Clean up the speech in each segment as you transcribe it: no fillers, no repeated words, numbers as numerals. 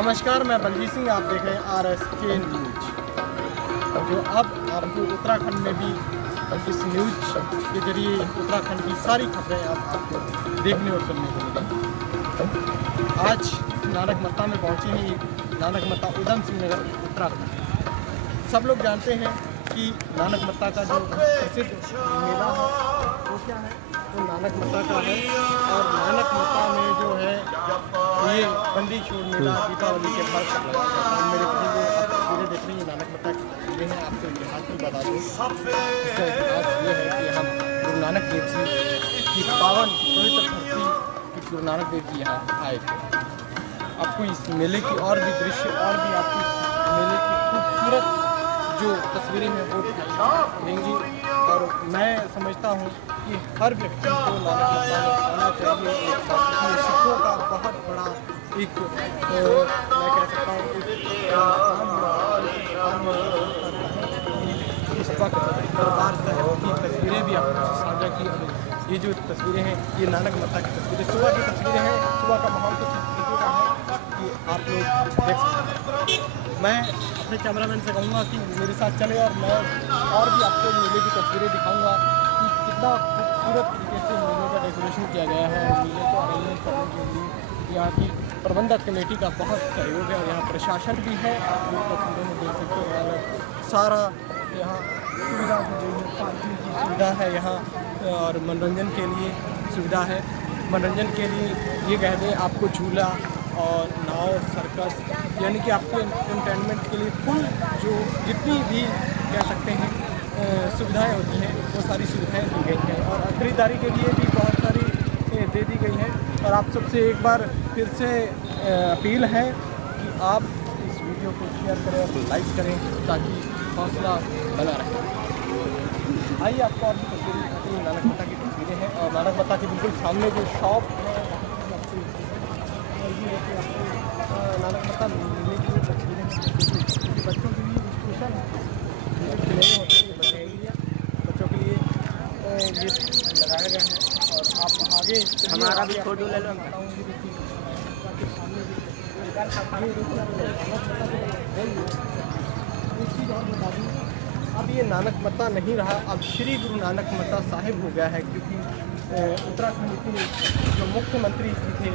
नमस्कार, मैं बलजीत सिंह। आप देख रहे हैं RSK न्यूज। जो अब आपको उत्तराखंड में भी इस न्यूज के जरिए उत्तराखंड की सारी खबरें अब आपको देखने और सुनने को मिलेंगी। आज नानक मत्ता में पहुंचे हैं, नानक मत्ता उधम सिंह नगर उत्तराखंड। सब लोग जानते हैं कि नानक मत्ता का जो प्रसिद्ध मेला है वो क्या है, वो नानक मत्ता का है। और नानक मत्ता में जो है ये बंदी छोड़ मेला दीपावली के बाद मेरे पीछे जो आप तस्वीरें देख रही हैं नानक मत्ता की तस्वीरें हैं। आपको इतिहास भी बता दूँ, इसका इतिहास ये है कि हम गुरु नानक देव जी की पावन पवित्र धरती कि गुरु नानक देव जी यहाँ आए थे। आपको इस मेले की और भी दृश्य और भी आपको मेले की खूबसूरत जो तस्वीरें हैं वो दिखाई देंगी। और मैं समझता हूँ कि हर व्यक्ति को नानक मत्ता आना चाहिए। एक सिखों का बहुत बड़ा एक मैं कह सकता हूँ इस वक्त दरबार साहिब की तस्वीरें भी आपको साझा की। ये जो तस्वीरें हैं ये नानक मत्ता की तस्वीरें, सुबह की तस्वीरें हैं। सुबह का माहौल कुछ इस तरीके का है कि आप लोग देख सकते हैं। मैं अपने कैमरामैन से कहूँगा कि मेरे साथ चले और मैं और भी आपको मेले की तस्वीरें दिखाऊंगा कि कितना खूबसूरत तरीके से मेले का डेकोरेशन किया गया है। और मेले को अरेंजमेंट करने के लिए यहाँ की प्रबंधक कमेटी का बहुत सहयोग है और यहाँ प्रशासन भी है। आप लोग तस्वीरों में देख सकते हैं सारा यहाँ सुविधा दी गई है, पार्किंग की सुविधा है यहाँ और मनोरंजन के लिए सुविधा है। मनोरंजन के लिए ये कह दें आपको झूला और नाव, सर्कस, यानी कि आपके एंटरटेनमेंट के लिए फुल जो जितनी भी कह सकते हैं सुविधाएं होती हैं वो सारी सुविधाएं दी गई हैं। और खरीदारी के लिए भी बहुत सारी दे दी गई हैं। और आप सबसे एक बार फिर से अपील है कि आप इस वीडियो को शेयर करें और लाइक करें ताकि हौसला बना रहे। आइए आपको और भी तस्वीरें दिखाती हैं। नानक मत्ता की तस्वीरें हैं और नानक मत्ता के बिल्कुल सामने जो शॉप है नानक मत्ता मेले की तस्वीरें क्योंकि बच्चों के लिए स्पेशल खिलौने होते हैं, ये बताइए बच्चों के लिए ये लगाया गया है। और आप आगे हमारा भी फोटो ले लो। अब ये नानक मत्ता नहीं रहा, अब श्री गुरु नानक मत्ता साहिब हो गया है। क्योंकि उत्तराखंड के जो मुख्यमंत्री जी थे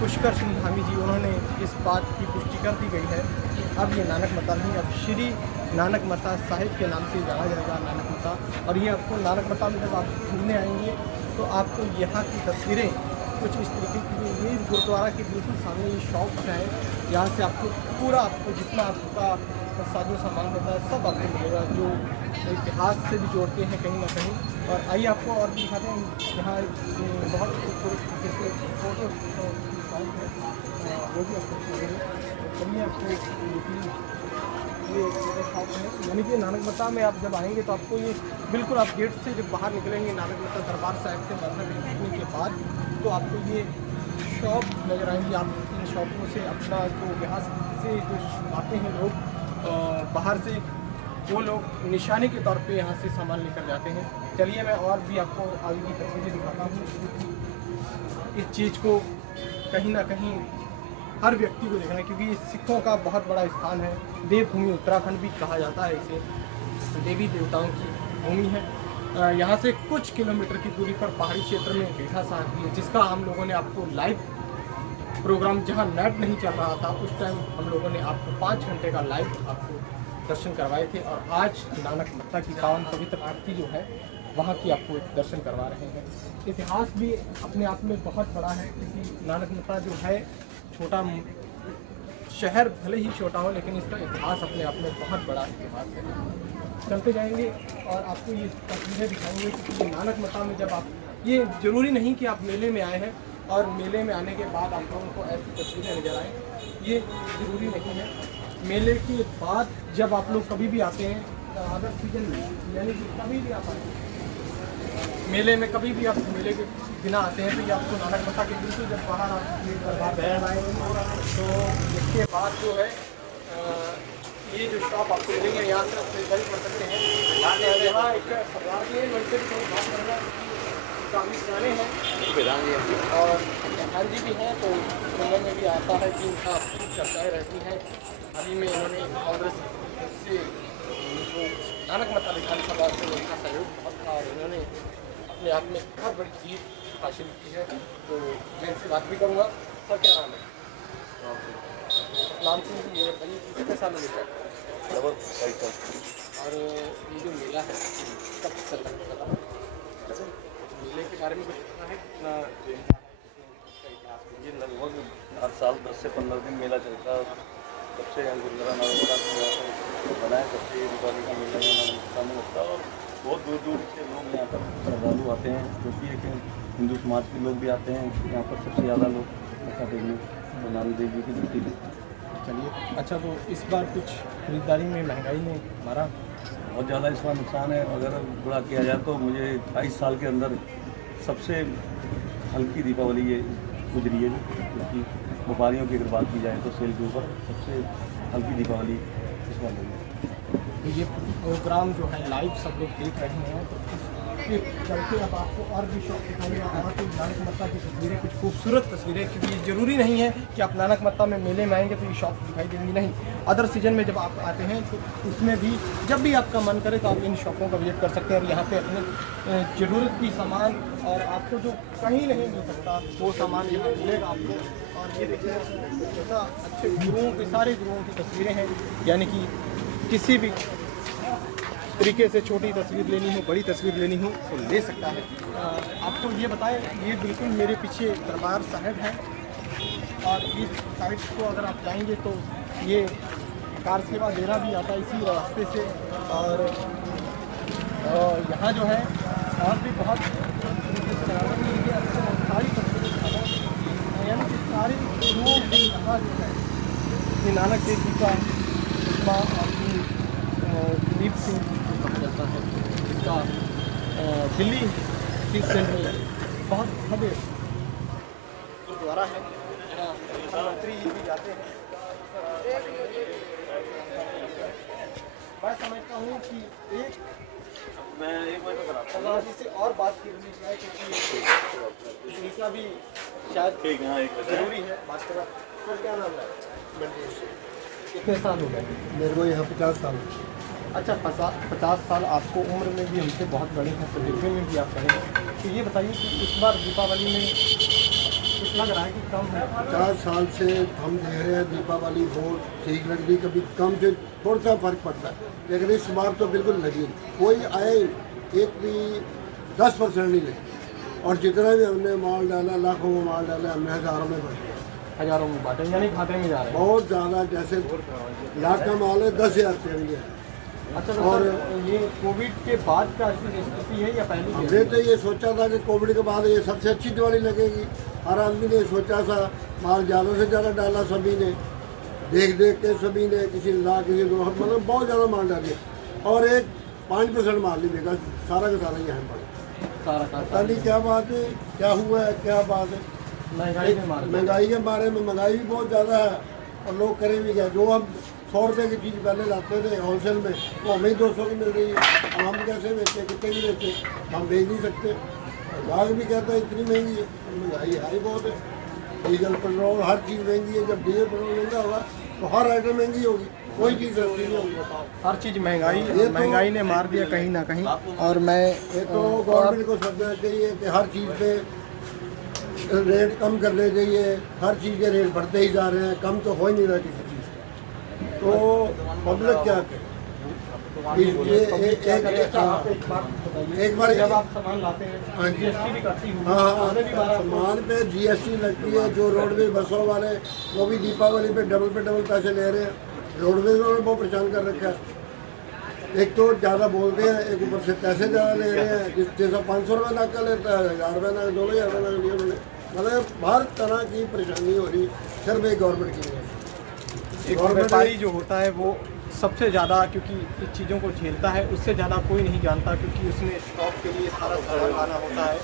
पुष्कर सिंह धामी जी, उन्होंने इस बात की पुष्टि कर दी गई है कि अब ये नानक मत्ता नहीं, अब श्री नानक मत्ता साहिब के नाम से जाना जाएगा नानक मत्ता। और ये आपको नानक मत्ता में जब आप घूमने आएंगे तो आपको यहाँ की तस्वीरें कुछ इस तरीके की, ये गुरुद्वारा के बिल्कुल सामने ये शॉप है। यहाँ से आपको पूरा आपको जितना आपका साजो सामान होता है सब आपको मिलेगा जो इतिहास से भी जोड़ते हैं कहीं ना कहीं। और आइए आपको और भी दिखाते हैं। यहाँ बहुत खूबसूरत तरीके से फोटो शॉप है वो भी आपको चलिए आपको ये शॉप है। यानी कि नानक मत्ता में आप जब आएंगे तो आपको ये बिल्कुल आप गेट से जब बाहर निकलेंगे नानक मत्ता दरबार साहिब से बाहर निकलने के बाद तो आपको ये शॉप नजर आएंगी। आप इन शॉपों से अपना जो यहाँ से जो आते हैं लोग बाहर से, वो लोग निशानी के तौर पे यहाँ से सामान लेकर जाते हैं। चलिए मैं और भी आपको आगे की तस्वीरें दिखाता हूँ। इस चीज़ को कहीं ना कहीं हर व्यक्ति को देखना है क्योंकि सिखों का बहुत बड़ा स्थान है। देवभूमि उत्तराखंड भी कहा जाता है इसे, देवी देवताओं की भूमि है। यहाँ से कुछ किलोमीटर की दूरी पर पहाड़ी क्षेत्र में बेठा साहब भी है, जिसका हम लोगों ने आपको लाइव प्रोग्राम, जहाँ नेट नहीं चल रहा था उस टाइम हम लोगों ने आपको 5 घंटे का लाइव आपको दर्शन करवाए थे। और आज नानक मत्ता की पावन पवित्र आरती जो है वहाँ की आपको दर्शन करवा रहे हैं। इतिहास भी अपने आप में बहुत बड़ा है क्योंकि नानक मत्ता जो है छोटा शहर भले ही छोटा हो लेकिन इसका इतिहास अपने आप में बहुत बड़ा इतिहास है। चलते जाएंगे और आपको ये तस्वीरें दिखाएंगे क्योंकि नानक मत्ता में जब आप, ये ज़रूरी नहीं कि आप मेले में आए हैं और मेले में आने के बाद आप लोगों को ऐसी तस्वीरें नजर आएँ, ये ज़रूरी नहीं है। मेले के बाद जब आप लोग कभी भी आते हैं अदर सीजन में, यानी कि कभी भी आप आए मेले में, कभी भी आप मेले के बिना आते हैं तो ये आपको नानक मत्ता के बिल्कुल जब बाहर आप तो इसके बाद जो है ये जो शॉप आपको मिलेंगे यहाँ से आप खरीदारी कर सकते हैं। यहाँ एक सरदार जी हैं, उनसे भी थोड़ी बात करना, काफ़ी पुराने हैं और प्रधान जी भी हैं, तो सुनने में भी आता है कि इनका चर्चाएँ रहती हैं। हाल ही में इन्होंने कांग्रेस से जो नानकमता विधानसभा से उनका सहयोग बहुत था और इन्होंने अपने आप में बहुत बड़ी जीत हासिल की है। तो मैं इनसे बात भी करूँगा। सर क्या नाम है? नाम से जी, ये बताइए कि कितने साल में है? और ये जो मेला है कब चल रहा है? मेले के बारे में कुछ पता है? कितना ये लगभग हर साल 10 से 15 दिन मेला चलता है। तब से यहाँ गुरुद्वारा नानकमता बनाए, तब से दीपावली का मेला सामने लगता है और बहुत दूर दूर से लोग यहाँ पर श्रद्धालु आते हैं, क्योंकि एक हिंदू समाज के लोग भी आते हैं। यहाँ पर सबसे ज़्यादा लोग मत्था टेकने तो नानक देव जी की मूर्ति लेते हैं। चलिए, अच्छा, तो इस बार कुछ खरीदारी में महंगाई ने मारा? बहुत ज़्यादा इस बार नुकसान है। अगर बुरा किया जाए तो मुझे 28 साल के अंदर सबसे हल्की दीपावली ये गुजरी है, क्योंकि व्यापारियों की अगर बात की जाए तो सेल के ऊपर सबसे हल्की दीपावली इस बार लगी। तो ये प्रोग्राम जो है लाइव सब लोग देख रहे हैं, तो इसके चलते अब आपको और भी शौक दिखाएंगे और तो नानकमत्ता की तस्वीरें, कुछ खूबसूरत तस्वीरें, क्योंकि ज़रूरी नहीं है कि आप नानकमत्ता में मेले में आएंगे तो ये शॉप दिखाई देंगी, नहीं। अदर सीजन में जब आप आते हैं तो उसमें भी जब भी आपका मन करे तो आप इन शॉपों का विजिट कर सकते हैं और यहाँ पे अपने ज़रूरत की सामान और आपको जो कहीं नहीं मिल सकता वो सामान यहाँ मिलेगा आपको। और ये देखिए जैसा अच्छे गुरुओं के, सारे गुरुओं की तस्वीरें हैं, यानी कि किसी भी तरीके से छोटी तस्वीर लेनी हो, बड़ी तस्वीर लेनी हो तो ले सकता है। आपको ये बताएं, ये बिल्कुल मेरे पीछे दरबार साहिब है और इस साइड को अगर आप जाएंगे तो ये कार सेवा डेरा भी आता है इसी रास्ते से। और यहाँ जो है और भी बहुत तरीके से सारी तस्वीरें, यानी कि सारे लोग यहाँ जो है ये नानक देव जी का प्रतिमा और दिलीप सिंह जो कहा जाता है, जिसका दिल्ली सिटी सेंटर में बहुत भव्य गुरुद्वारा है। यहाँ प्रधानमंत्री भी जाते हैं। मैं समझता हूँ कि एक बार जी से और बात करनी चाहिए, क्योंकि इनका भी शायद जरूरी है बात करना। तो क्या नाम है? कितने साल हो गए? मेरे को यहाँ 50 साल। अच्छा, 50 साल आपको उम्र में भी हमसे बहुत बड़े हैं, तजुर्बे में भी आप बड़े हैं। तो ये बताइए कि इस बार दीपावली में कुछ लग रहा है कि कम है? 50 साल से हम देख रहे हैं दीपावली बहुत ठीक लग रही, कभी कम से थोड़ा सा फर्क पड़ता है, लेकिन इस बार तो बिल्कुल लगी कोई आए एक भी 10% नहीं लगी। और जितना भी हमने माल डाला, लाखों में माल डाला, हमने हज़ारों में बांटे, हज़ारों में बांटे, यानी खाते में जा रहे हैं बहुत ज़्यादा। जैसे लाख का माल है 10,000 चढ़ गया। अच्छा, तो और ये कोविड के बाद का ऐसी स्थिति है या पहले? हमने तो ये सोचा था कि कोविड के बाद ये सबसे अच्छी दिवाली लगेगी। हर आदमी ने सोचा था, माल ज़्यादा से ज़्यादा डाला सभी ने, देख देख के सभी ने, किसी ने लाख किसी ने, मतलब बहुत ज़्यादा माल डाल दिया और एक 5% माल नहीं देगा, सारा का सारा यहाँ पड़ा। सारा का पता नहीं क्या बात है, क्या हुआ है, क्या बात है। महंगाई के बारे में, महंगाई भी बहुत ज़्यादा है और लोग करें भी क्या। जो हम 100 रुपये की चीज़ पहले लाते थे होलसेल में, वो हमें 200 की मिल रही है। अब हम कैसे बेचते, कितने की बेचते, हम बेच नहीं सकते। ग्राहक भी कहता है इतनी महंगी है, महंगाई हाई बहुत है। डीजल पेट्रोल हर चीज़ महंगी है। जब डीजल पेट्रोल महंगा होगा तो हर आइटम महंगी होगी, कोई चीज़ सस्ती नहीं होगी। हर चीज़ महंगाई ने मार दिया कहीं ना कहीं। और मैं ये तो गवर्नमेंट को समझना चाहिए कि हर चीज़ पे रेट कम करने चाहिए। हर चीज़ के रेट बढ़ते ही जा रहे हैं, कम तो हो ही नहीं रहा किसी चीज़। तो पब्लिक क्या करे? एक बार जब आप सामान लाते हैं GST भी करती है। हाँ, सामान पे GST लगती है। जो रोडवेज बसों वाले वो भी दीपावली पे डबल पैसे ले रहे हैं। रोडवेज वाले बहुत परेशान कर रखा है। एक तो ज़्यादा बोलते हैं, एक ऊपर से पैसे ज़्यादा ले रहे हैं। जैसा 500 रुपये तक का लेता है, 1000 रुपये तक, 2000 रुपये तक लिए उन्होंने। मतलब हर तरह की परेशानी हो रही सिर्फ एक गवर्नमेंट की वजह से। एक व्यापारी जो होता है वो सबसे ज़्यादा, क्योंकि इस चीज़ों को झेलता है, उससे ज़्यादा कोई नहीं जानता, क्योंकि उसने स्टॉक के लिए सारा सामान लाना होता है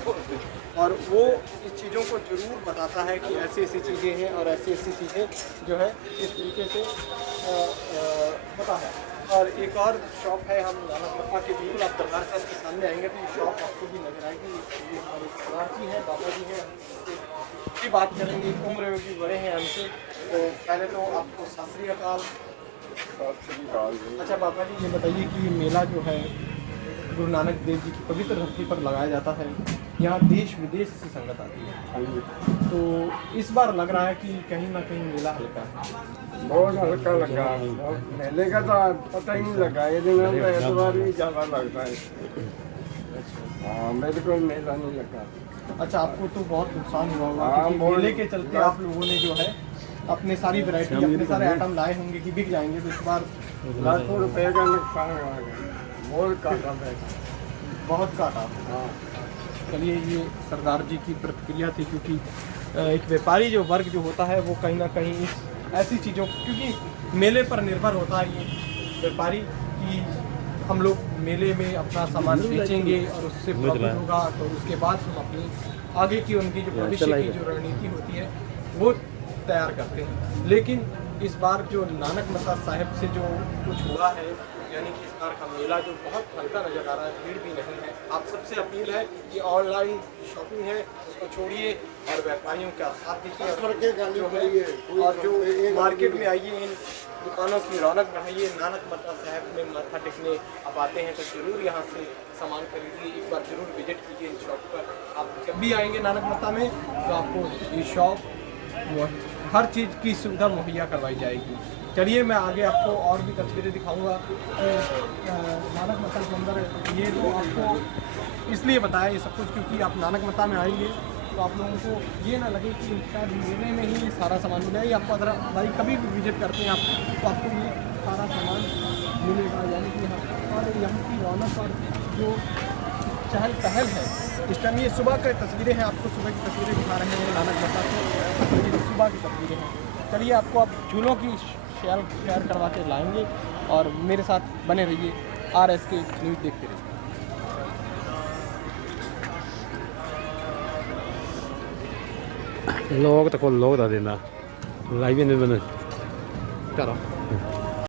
और वो इस चीज़ों को ज़रूर बताता है कि ऐसी ऐसी चीज़ें हैं और ऐसी ऐसी चीज़ें जो है इस तरीके से होता है। और एक और शॉप है, हम नानक मत्ता के बिल्कुल आप दरबार साहब के सामने आएंगे तो ये शॉप आपको भी नजर आएगी। ये हमारे सरदार जी हैं, बाबा जी हैं, उनसे भी बात करेंगे। उम्र में भी बड़े हैं हमसे, तो पहले तो आपको सत श्री अकाल। अच्छा बाबा जी, ये बताइए कि ये मेला जो है गुरु नानक देव जी की पवित्र धरती पर लगाया जाता है, यहाँ देश विदेश से संगत आती है, तो इस बार लग रहा है कि कहीं ना कहीं मेला हल्का है। बहुत हल्का लगा, मेले का तो पता ही नहीं लगा, ये दिन में एतवार भी ज़्यादा लगता है। हाँ, मेरे को मेला नहीं लगा। अच्छा, आपको तो बहुत नुकसान हुआ होगा हाँ, क्योंकि मेले के चलते आप लोगों ने जो है अपने सारी वैरायटी, अपने सारे आइटम लाए होंगे कि बिक जाएंगे, तो इस बार लाखों रुपए का नुकसान हुआ है, बहुत काटा है। बहुत काटा। हाँ, चलिए, ये सरदार जी की प्रतिक्रिया थी, क्योंकि एक व्यापारी जो वर्ग जो होता है वो कहीं ना कहीं इस ऐसी चीज़ों, क्योंकि मेले पर निर्भर होता है ये व्यापारी कि हम लोग मेले में अपना सामान बेचेंगे और उससे प्रॉफिट होगा, तो उसके बाद हम अपनी आगे की उनकी जो भविष्य की जो रणनीति होती है वो तैयार करते हैं। लेकिन इस बार जो नानक मत्ता साहिब से जो कुछ हुआ है, यानी कि इस बार का मेला जो बहुत हल्का नज़र आ रहा है, भीड़ भी नहीं है। आप सबसे अपील है कि ऑनलाइन शॉपिंग है उसको छोड़िए और व्यापारियों का साथ दीजिए, और जो मार्केट में आइए, इन दुकानों की रौनक बढ़ाइए। नानक मत्ता साहिब में माथा टेकने आप आते हैं तो ज़रूर यहाँ से सामान खरीदिए, एक बार ज़रूर विजिट कीजिए इन शॉप पर। आप जब भी आएंगे नानक मत्ता में तो आपको ये शॉप हर चीज़ की सुविधा मुहैया करवाई जाएगी। चलिए, मैं आगे आपको और भी तस्वीरें दिखाऊंगा। नानक मत्ता के अंदर ये तो आपको इसलिए बताया ये सब कुछ क्योंकि आप नानक मत्ता में आएंगे तो आप लोगों को ये ना लगे कि शायद मेले में ही सारा सामान मिलेगा। ये आपको अगर भाई कभी भी विजिट करते हैं आप, तो आपको ये सारा सामान मिलेगा, यानी कि यहाँ की रौनक और जो चहल पहल है इस टाइम। ये सुबह की तस्वीरें हैं, आपको सुबह की तस्वीरें दिखा रहे हैं नानक मत्ता से, ये सुबह की तस्वीरें हैं। चलिए, आपको आप झूलों की शेयर करवा के लाएंगे और मेरे साथ बने रहिए, RSK न्यूज़ देखते रहिए। लोग तो लोग देना लाइव नहीं बने करो।